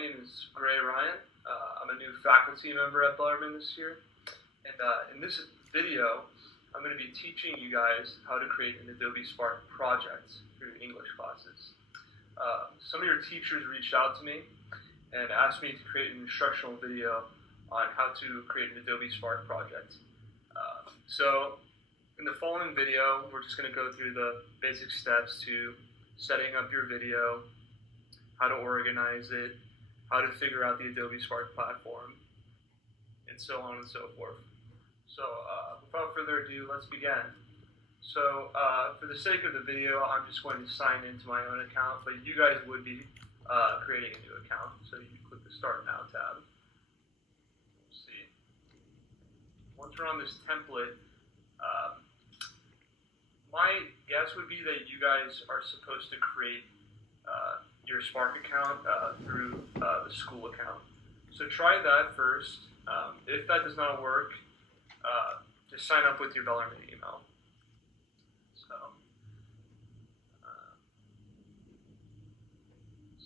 name is Gray Ryan. I'm a new faculty member at Bellarmine this year. And in this video, I'm going to be teaching you guys how to create an Adobe Spark project for your English classes. Some of your teachers reached out to me and asked me to create an instructional video on how to create an Adobe Spark project. So in the following video, we're just going to go through the basic steps to setting up your video, how to organize it, how to figure out the Adobe Spark platform, and so on and so forth. So without further ado, let's begin. So for the sake of the video, I'm just going to sign into my own account, but you guys would be creating a new account. So you can click the Start Now tab. Let's see. Once we're on this template, my guess would be that you guys are supposed to create your Spark account through the school account. So try that first. If that does not work, just sign up with your Bellarmine email. So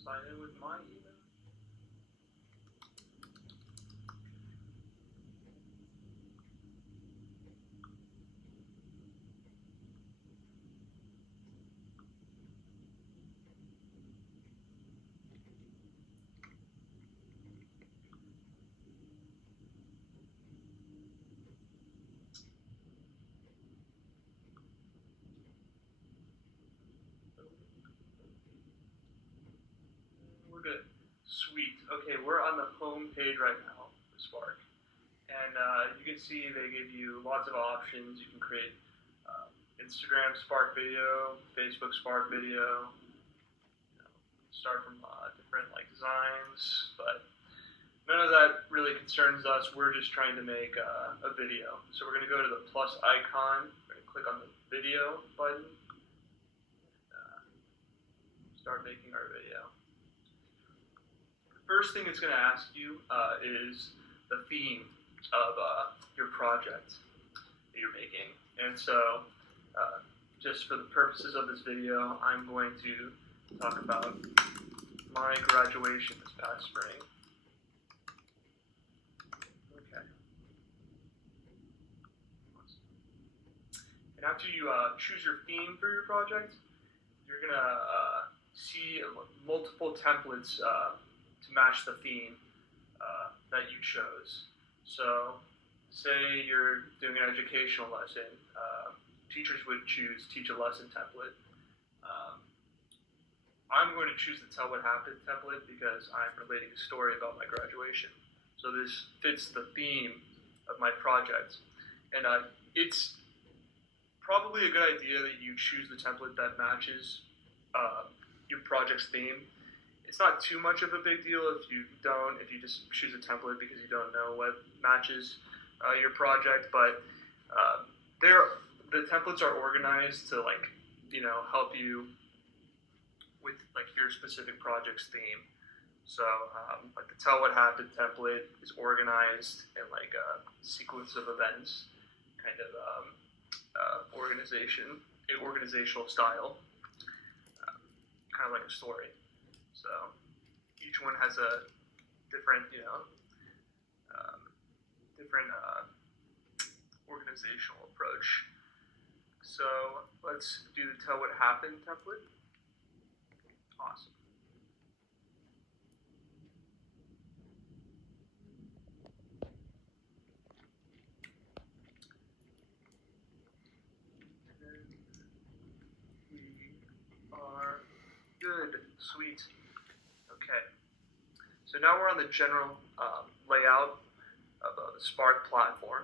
sign in with my email. Good. Sweet. Okay, we're on the home page right now for Spark. And you can see they give you lots of options. You can create Instagram Spark video, Facebook Spark video, start from different designs, but none of that really concerns us. We're just trying to make a video. So we're going to go to the plus icon. We're going to click on the video button. Start making our video. First thing it's going to ask you is the theme of your project that you're making. And so, just for the purposes of this video, I'm going to talk about my graduation this past spring. Okay. And after you choose your theme for your project, you're going to see multiple templates to match the theme that you chose. So say you're doing an educational lesson, teachers would choose Teach a Lesson template. I'm going to choose the Tell What Happened template because I'm relating a story about my graduation. So this fits the theme of my project. And it's probably a good idea that you choose the template that matches your project's theme. It's not too much of a big deal if you just choose a template because you don't know what matches your project, but the templates are organized to help you with your specific project's theme. So the Tell What Happened template is organized in a sequence of events, kind of organizational style, kind of like a story. So each one has a different, organizational approach. So let's do the Tell What Happened template. Awesome. And we are good. Sweet. Okay, so now we're on the general layout of the Spark platform.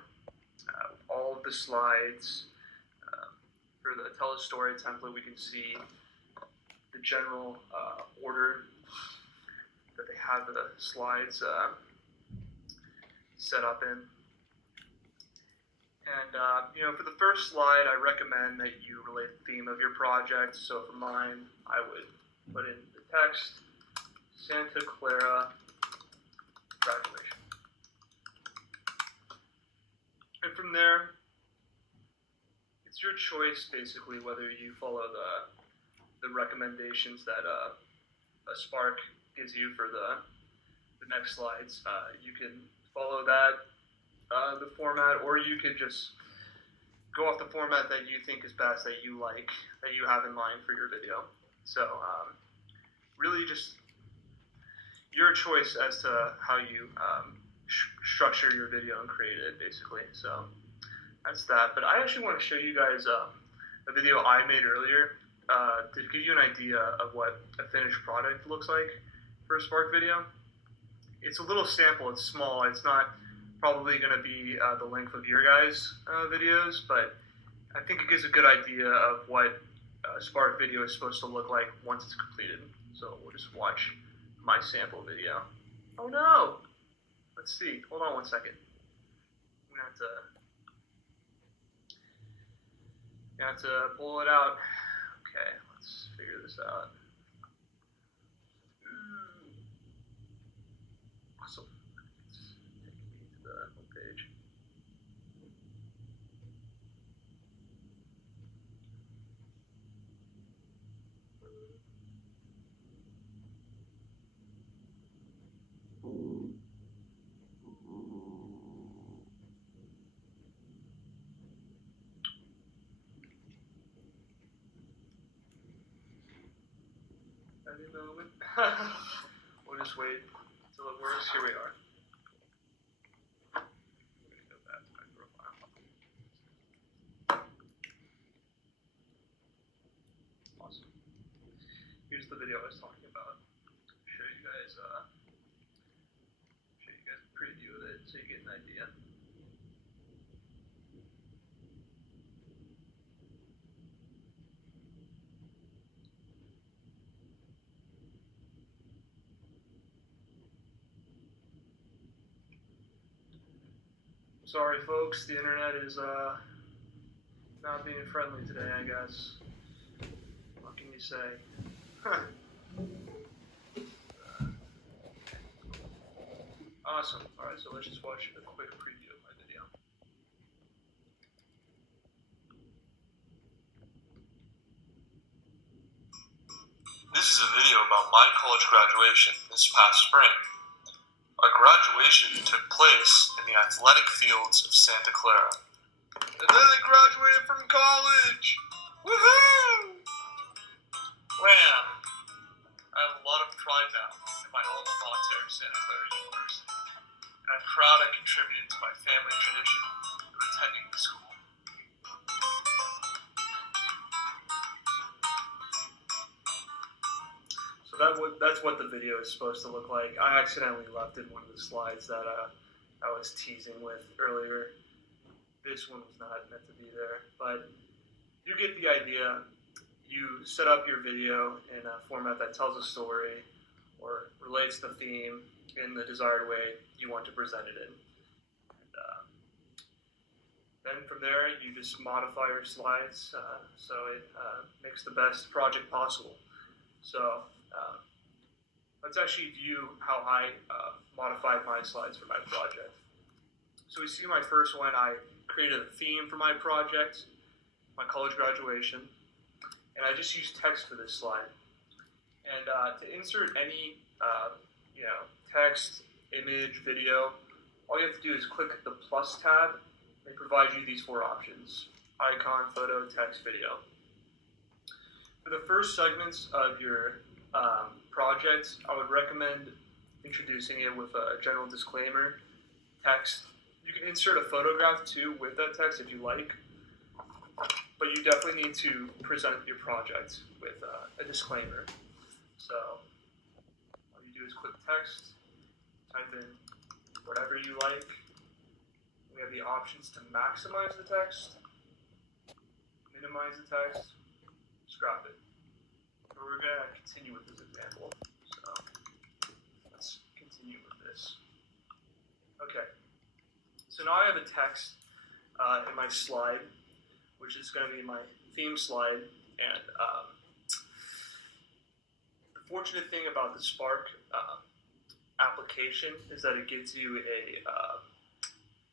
All of the slides. For the Tell a Story template, we can see the general order that they have the slides set up in. And for the first slide, I recommend that you relate the theme of your project. So for mine, I would put in the text, Santa Clara graduation. And from there, it's your choice basically whether you follow the recommendations that a Spark gives you for the the next slides, you can follow that, the format, or you could just go off the format that you think is best, that you like, that you have in mind for your video. So really just your choice as to how you structure your video and create it, basically. So that's that. But I actually want to show you guys a video I made earlier to give you an idea of what a finished product looks like for a Spark video. It's a little sample. It's small. It's not probably going to be the length of your guys' videos, but I think it gives a good idea of what a Spark video is supposed to look like once it's completed. So we'll just watch my sample video. Oh no! Let's see. Hold on one second. I'm gonna have to pull it out. Okay, let's figure this out. Awesome. It's taking me to the home page. Any moment. We'll just wait until it works. Here we are. I'm gonna go back to my profile. Awesome. Here's the video I was talking about. Show you guys a preview of it so you get an idea. Sorry folks, the internet is not being friendly today, I guess. What can you say? Awesome. Alright, so let's just watch a quick preview of my video. This is a video about my college graduation this past spring. Our graduation took place in the athletic fields of Santa Clara. And then I graduated from college! Woohoo! Wham! I have a lot of pride now in my alma mater, Santa Clara University. And I'm proud I contributed to my family tradition of attending the school. So that's what the video is supposed to look like. I accidentally left in one of the slides that I was teasing with earlier. This one was not meant to be there, but you get the idea. You set up your video in a format that tells a story or relates the theme in the desired way you want to present it in. And then from there, you just modify your slides so it makes the best project possible. So let's actually view how I modified my slides for my project. So we see my first one, I created a theme for my project, my college graduation, and I just used text for this slide. And to insert any text, image, video, all you have to do is click the plus tab and provide you these four options: icon, photo, text, video. For the first segments of your project, I would recommend introducing it with a general disclaimer, text. You can insert a photograph too with that text if you like, but you definitely need to present your project with a disclaimer. So all you do is click text, type in whatever you like. We have the options to maximize the text, minimize the text, scrap it. But we're going to continue with this example. So let's continue with this. Okay. So now I have a text in my slide, which is going to be my theme slide. And the fortunate thing about the Spark application is that it gives you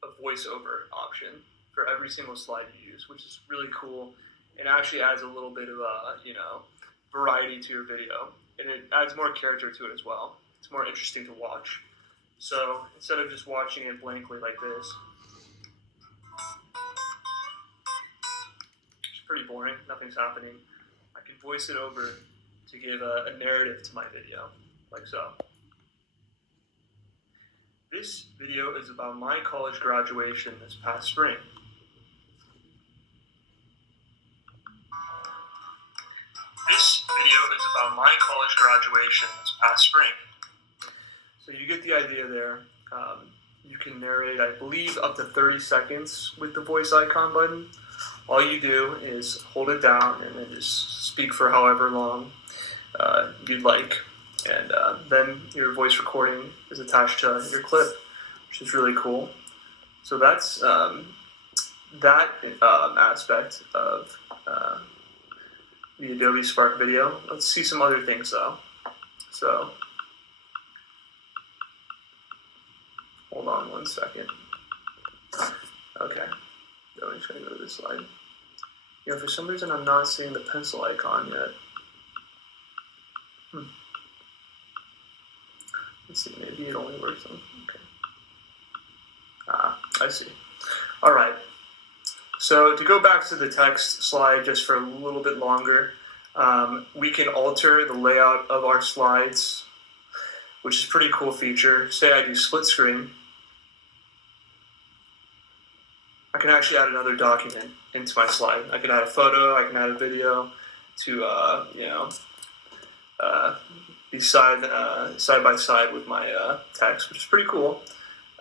a voiceover option for every single slide you use, which is really cool. It actually adds a little bit of variety to your video, and it adds more character to it as well. It's more interesting to watch. So instead of just watching it blankly like this, it's pretty boring, nothing's happening, I can voice it over to give a narrative to my video, like so. This video is about my college graduation this past spring. This video is about my college graduation this past spring. So you get the idea there. You can narrate, I believe, up to 30 seconds with the voice icon button. All you do is hold it down and then just speak for however long you'd like. And then your voice recording is attached to your clip, which is really cool. So that's that aspect of the Adobe Spark video. Let's see some other things though. So, hold on one second. Okay, I'm just gonna go to this slide. You know, for some reason I'm not seeing the pencil icon yet. Let's see, maybe it only works on, okay. I see. All right. So to go back to the text slide just for a little bit longer, we can alter the layout of our slides, which is a pretty cool feature. Say I do split screen. I can actually add another document into my slide. I can add a photo, I can add a video to, be side by side with my text, which is pretty cool.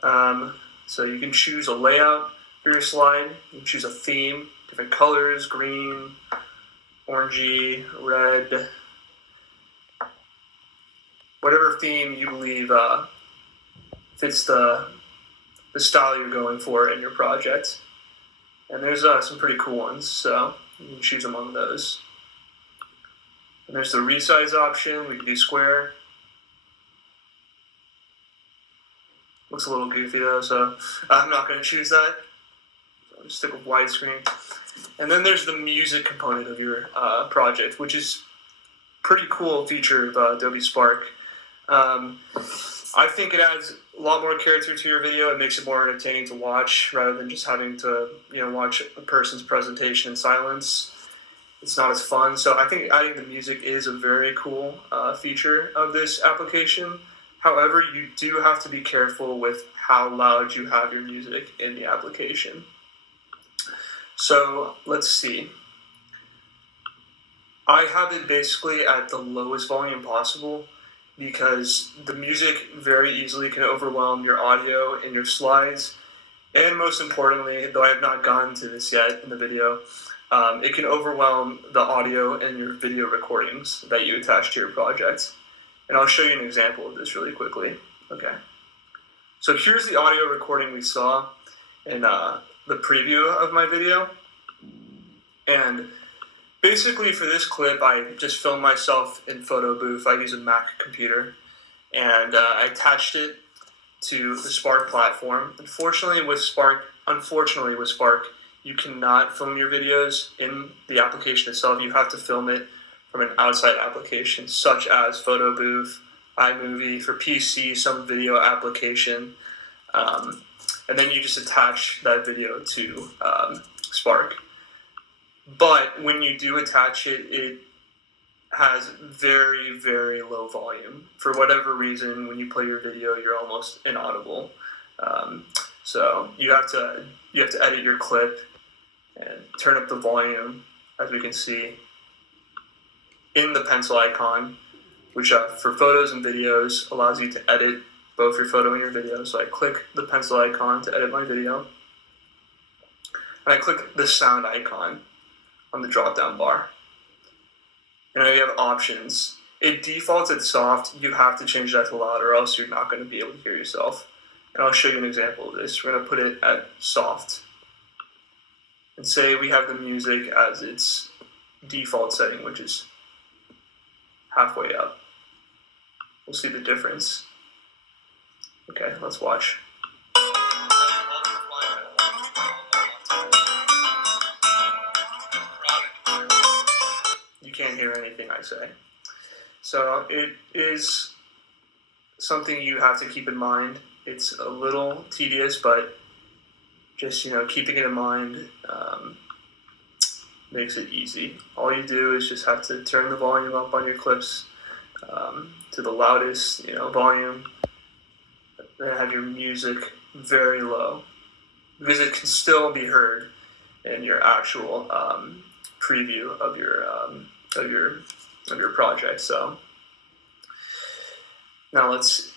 So you can choose a layout for your slide. You can choose a theme, different colors, green, orangey, red, whatever theme you believe fits the style you're going for in your project. And there's some pretty cool ones, so you can choose among those. And there's the resize option. We can do square. Looks a little goofy though, so I'm not going to choose that. So I'll just stick with widescreen. And then there's the music component of your project, which is a pretty cool feature of Adobe Spark. I think it adds a lot more character to your video. It makes it more entertaining to watch rather than just having to, watch a person's presentation in silence. It's not as fun. So I think adding the music is a very cool feature of this application. However, you do have to be careful with how loud you have your music in the application. So let's see. I have it basically at the lowest volume possible because the music very easily can overwhelm your audio in your slides. And most importantly, though I have not gotten to this yet in the video, it can overwhelm the audio in your video recordings that you attach to your project. And I'll show you an example of this really quickly. Okay. So here's the audio recording we saw in the preview of my video. And basically for this clip, I just filmed myself in photo booth. I use a Mac computer. And I attached it to the Spark platform. Unfortunately with Spark, you cannot film your videos in the application itself. You have to film it from an outside application, such as Photo Booth, iMovie, for PC, some video application. And then you just attach that video to Spark. But when you do attach it, it has very, very low volume. For whatever reason, when you play your video, you're almost inaudible. So you have to edit your clip and turn up the volume, as we can see in the pencil icon, which for photos and videos allows you to edit both your photo and your video. So I click the pencil icon to edit my video, and I click the sound icon on the drop-down bar. And now you have options. It defaults at soft. You have to change that to loud, or else you're not going to be able to hear yourself. And I'll show you an example of this. We're going to put it at soft. And say we have the music as its default setting, which is halfway up. We'll see the difference. Okay, let's watch. You can't hear anything I say. So it is something you have to keep in mind. It's a little tedious, but just keeping it in mind makes it easy. All you do is just have to turn the volume up on your clips to the loudest volume, then have your music very low because it can still be heard in your actual preview of your project. So now let's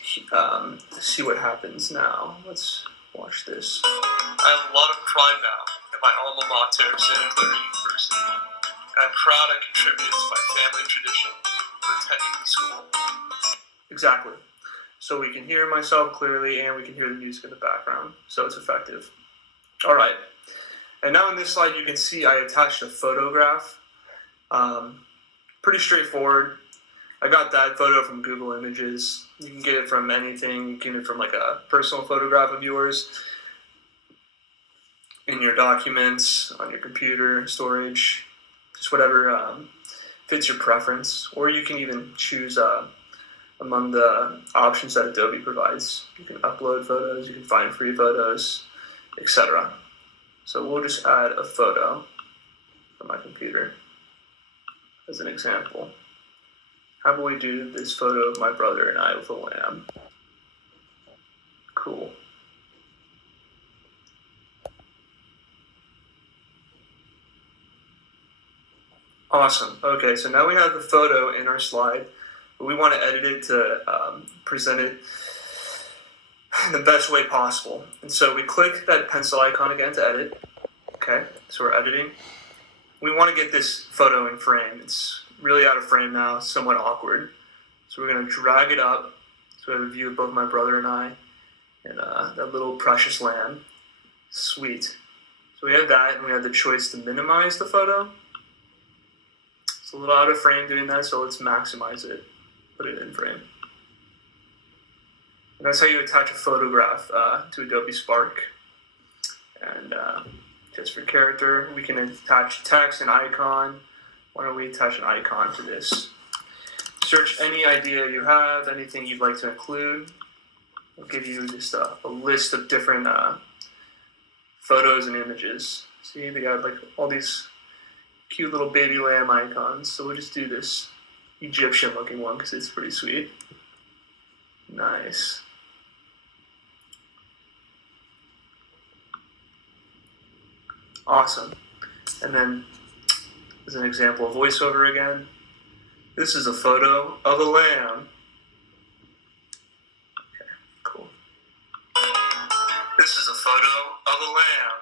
see what happens now. Let's watch this. I have a lot of pride now in my alma mater, Santa Clara University, and I'm proud I contributed to my family tradition of attending the school. Exactly. So we can hear myself clearly, and we can hear the music in the background, so it's effective. All right. And now in this slide, you can see I attached a photograph. Pretty straightforward. I got that photo from Google Images. You can get it from anything. You can get it from like a personal photograph of yours in your documents, on your computer, storage, just whatever fits your preference. Or you can even choose among the options that Adobe provides. You can upload photos, you can find free photos, etc. So we'll just add a photo from my computer as an example. How about we do this photo of my brother and I with a lamb? Cool. Awesome. Okay, so now we have the photo in our slide, but we want to edit it to present it in the best way possible. And so we click that pencil icon again to edit. Okay, so we're editing. We want to get this photo in frame. It's really out of frame now, somewhat awkward. So we're going to drag it up so we have a view of both my brother and I and that little precious lamb. Sweet. So we have that, and we have the choice to minimize the photo. It's a little out of frame doing that, so let's maximize it, put it in frame. And that's how you attach a photograph to Adobe Spark. And just for character, we can attach text, an icon. Why don't we attach an icon to this? Search any idea you have, anything you'd like to include. I'll give you just a list of different photos and images. See, they got like all these cute little baby lamb icons. So we'll just do this Egyptian looking one because it's pretty sweet. Nice. Awesome. And then as an example of voiceover again, this is a photo of a lamb. Okay, cool. This is a photo of a lamb.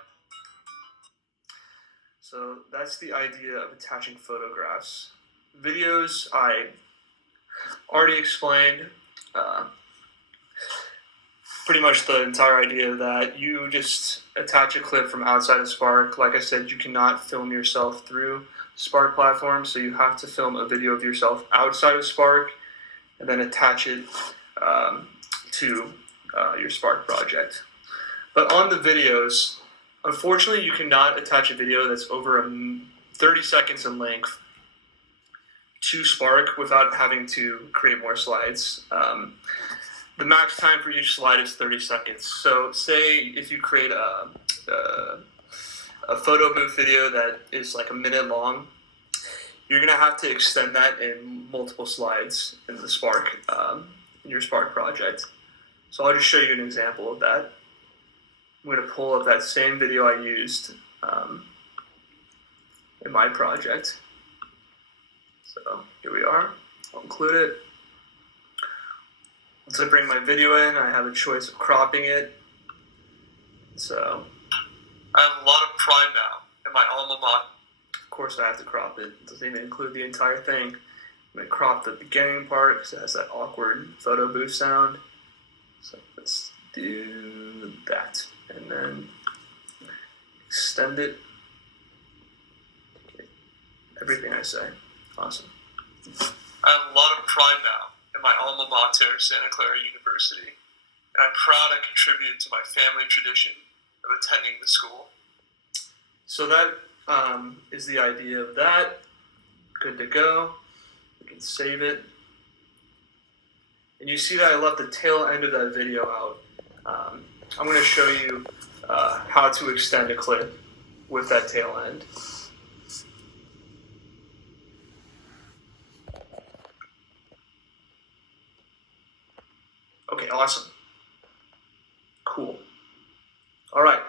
So that's the idea of attaching photographs. Videos, I already explained pretty much the entire idea that you just attach a clip from outside of Spark. Like I said, you cannot film yourself through Spark platform, so you have to film a video of yourself outside of Spark and then attach it to your Spark project. But on the videos, unfortunately, you cannot attach a video that's over 30 seconds in length to Spark without having to create more slides. The max time for each slide is 30 seconds. So say if you create a photo booth video that is like a minute long, you're going to have to extend that in multiple slides in the Spark, in your Spark project. So I'll just show you an example of that. I'm going to pull up that same video I used in my project. So here we are. I'll include it. Once I bring my video in, I have a choice of cropping it. So I have a lot of pride now in my alma mater. Of course I have to crop it. It doesn't even include the entire thing. I'm going to crop the beginning part because it has that awkward photo booth sound. So let's do that. And then extend it. Everything I say. Awesome. I have a lot of pride now in my alma mater, Santa Clara University, and I'm proud I contributed to my family tradition of attending the school. So that is the idea of that. Good to go. We can save it. And you see that I left the tail end of that video out. I'm going to show you how to extend a clip with that tail end. Okay, awesome. Cool. All right.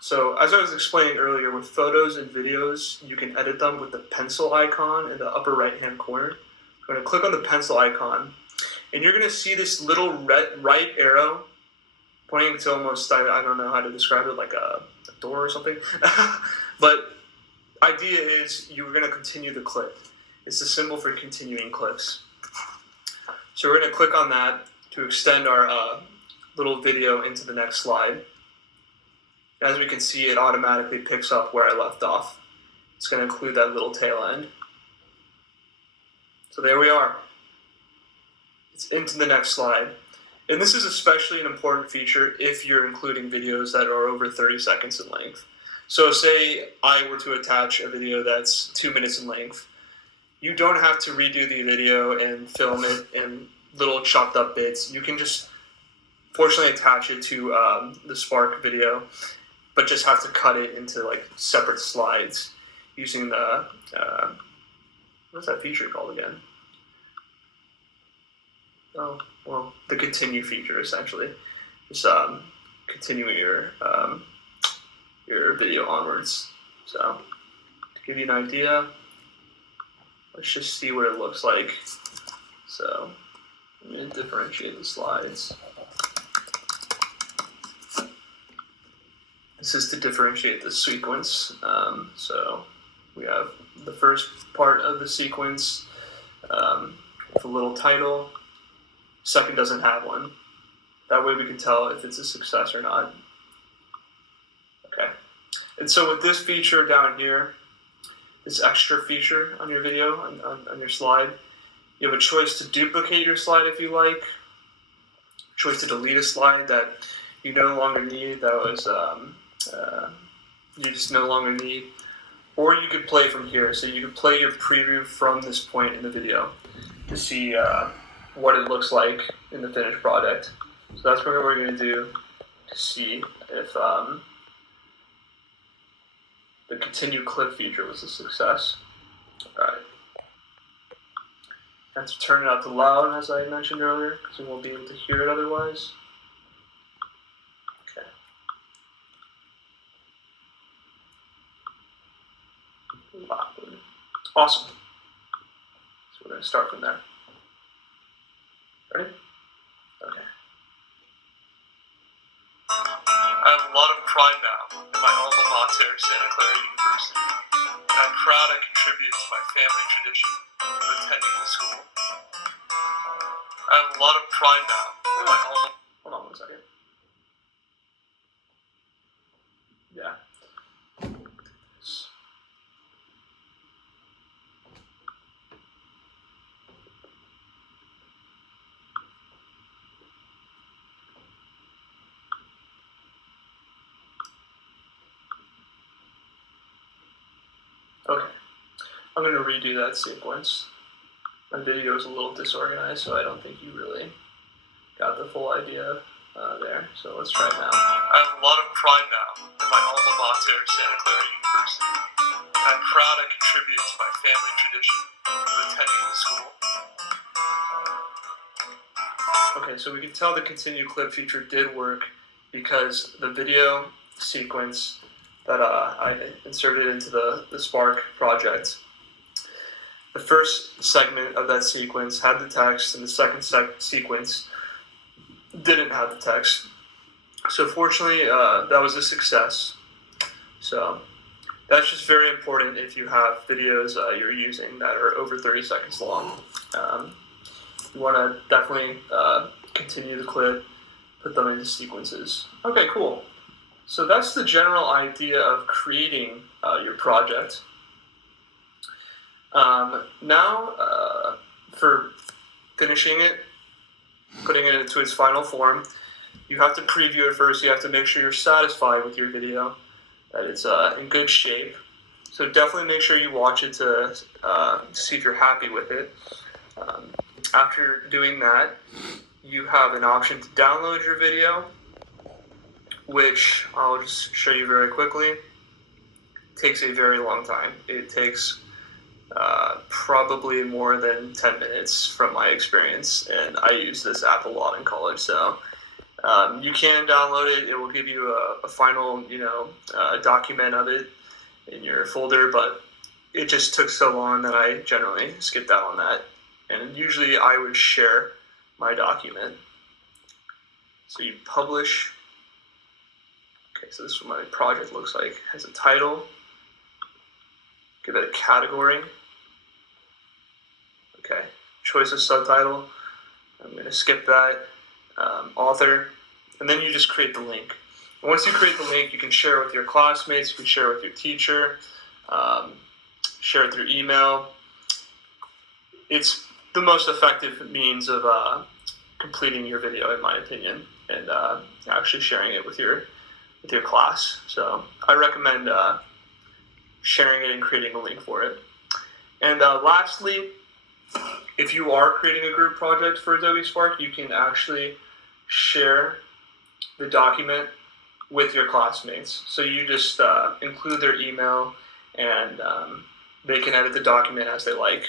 So as I was explaining earlier, with photos and videos, you can edit them with the pencil icon in the upper right-hand corner. I'm going to click on the pencil icon, and you're going to see this little right arrow pointing to almost, I don't know how to describe it, like a door or something. But idea is you're going to continue the clip. It's the symbol for continuing clips. So we're going to click on that to extend our little video into the next slide. As we can see, it automatically picks up where I left off. It's going to include that little tail end. So there we are. It's into the next slide. And this is especially an important feature if you're including videos that are over 30 seconds in length. So say I were to attach a video that's 2 minutes in length. You don't have to redo the video and film it in little chopped up bits. You can just fortunately attach it to the Spark video, but just have to cut it into like separate slides using the, what's that feature called again? Oh, well, the continue feature essentially. Just continuing your video onwards. So to give you an idea, let's just see what it looks like. So I'm going to differentiate the slides. This is to differentiate the sequence. So we have the first part of the sequence with a little title. Second doesn't have one. That way we can tell if it's a success or not. Okay. And so with this feature down here, this extra feature on your video, on your slide, you have a choice to duplicate your slide if you like, choice to delete a slide that you no longer need, that was you just no longer need, or you could play from here. So you could play your preview from this point in the video to see what it looks like in the finished product. So that's what we're going to do to see if the continue clip feature was a success. Alright. I have to turn it up to loud, as I mentioned earlier, because we won't be able to hear it otherwise. Okay. Loud. Awesome. So we're going to start from there. Ready? Okay. I have a lot of pride now in my alma mater, Santa Clara University, and I'm proud I contributed to my family tradition of attending the school. I have a lot of pride now in my alma... Hold on one second. Yeah. Okay, I'm going to redo that sequence. My video is a little disorganized, so I don't think you really got the full idea there. So let's try it now. I have a lot of pride now in my alma mater, Santa Clara University, and I'm proud I contributed to my family tradition of attending the school. Okay, so we can tell the continue clip feature did work because the video sequence that I inserted into the Spark project. The first segment of that sequence had the text, and the second sequence didn't have the text. So fortunately, that was a success. So that's just very important if you have videos you're using that are over 30 seconds long. You want to definitely continue the clip, put them into sequences. Okay, cool. So that's the general idea of creating your project. Now, for finishing it, putting it into its final form, you have to preview it first. You have to make sure you're satisfied with your video, that it's in good shape. So definitely make sure you watch it to see if you're happy with it. After doing that, you have an option to download your video, which I'll just show you very quickly. It takes a very long time. It takes probably more than 10 minutes from my experience, and I use this app a lot in college, so you can download it. It will give you a final, document of it in your folder, but it just took so long that I generally skipped out on that, and usually I would share my document. So you publish. Okay, so this is what my project looks like. It has a title. Give it a category. Okay, choice of subtitle. I'm going to skip that. Author. And then you just create the link. And once you create the link, you can share it with your classmates, you can share it with your teacher, share it through email. It's the most effective means of completing your video, in my opinion, and actually sharing it with your class. So I recommend sharing it and creating a link for it. And lastly, if you are creating a group project for Adobe Spark, you can actually share the document with your classmates. So you just include their email, and they can edit the document as they like.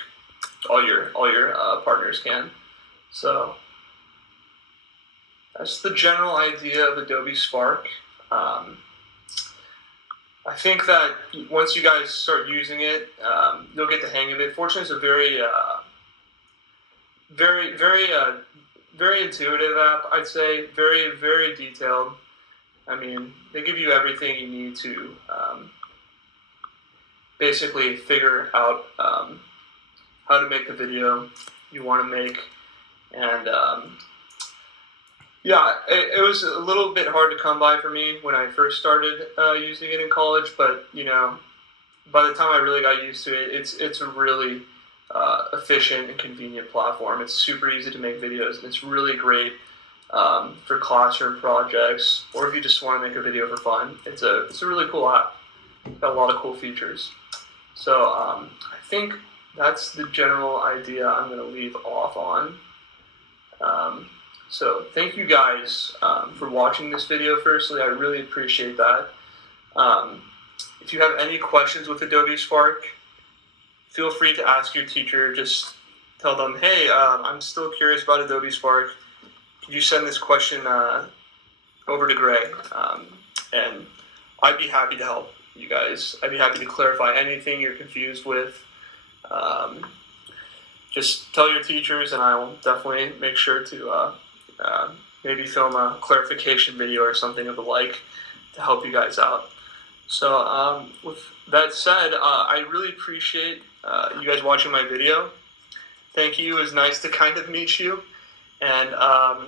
All your partners can. So that's the general idea of Adobe Spark. I think that once you guys start using it, you'll get the hang of it. Fortunately, it's a very intuitive app, I'd say. Very, very detailed. I mean, they give you everything you need to basically figure out how to make the video you want to make. And it was a little bit hard to come by for me when I first started using it in college, but by the time I really got used to it, it's a really efficient and convenient platform. It's super easy to make videos, and it's really great for classroom projects, or if you just want to make a video for fun. It's a really cool app. It's got a lot of cool features. So I think that's the general idea I'm going to leave off on. So thank you guys for watching this video. Firstly, I really appreciate that. If you have any questions with Adobe Spark, feel free to ask your teacher. Just tell them, hey, I'm still curious about Adobe Spark. Could you send this question over to Gray? And I'd be happy to help you guys. I'd be happy to clarify anything you're confused with. Just tell your teachers, and I will definitely make sure to maybe film a clarification video or something of the like to help you guys out. So with that said, I really appreciate you guys watching my video. Thank you. It was nice to kind of meet you, and I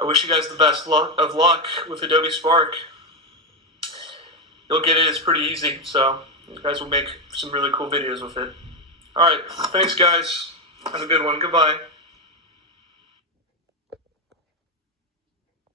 wish you guys the best of luck with Adobe Spark. You'll get it. It's pretty easy, so you guys will make some really cool videos with it. All right, thanks guys. Have a good one. Goodbye.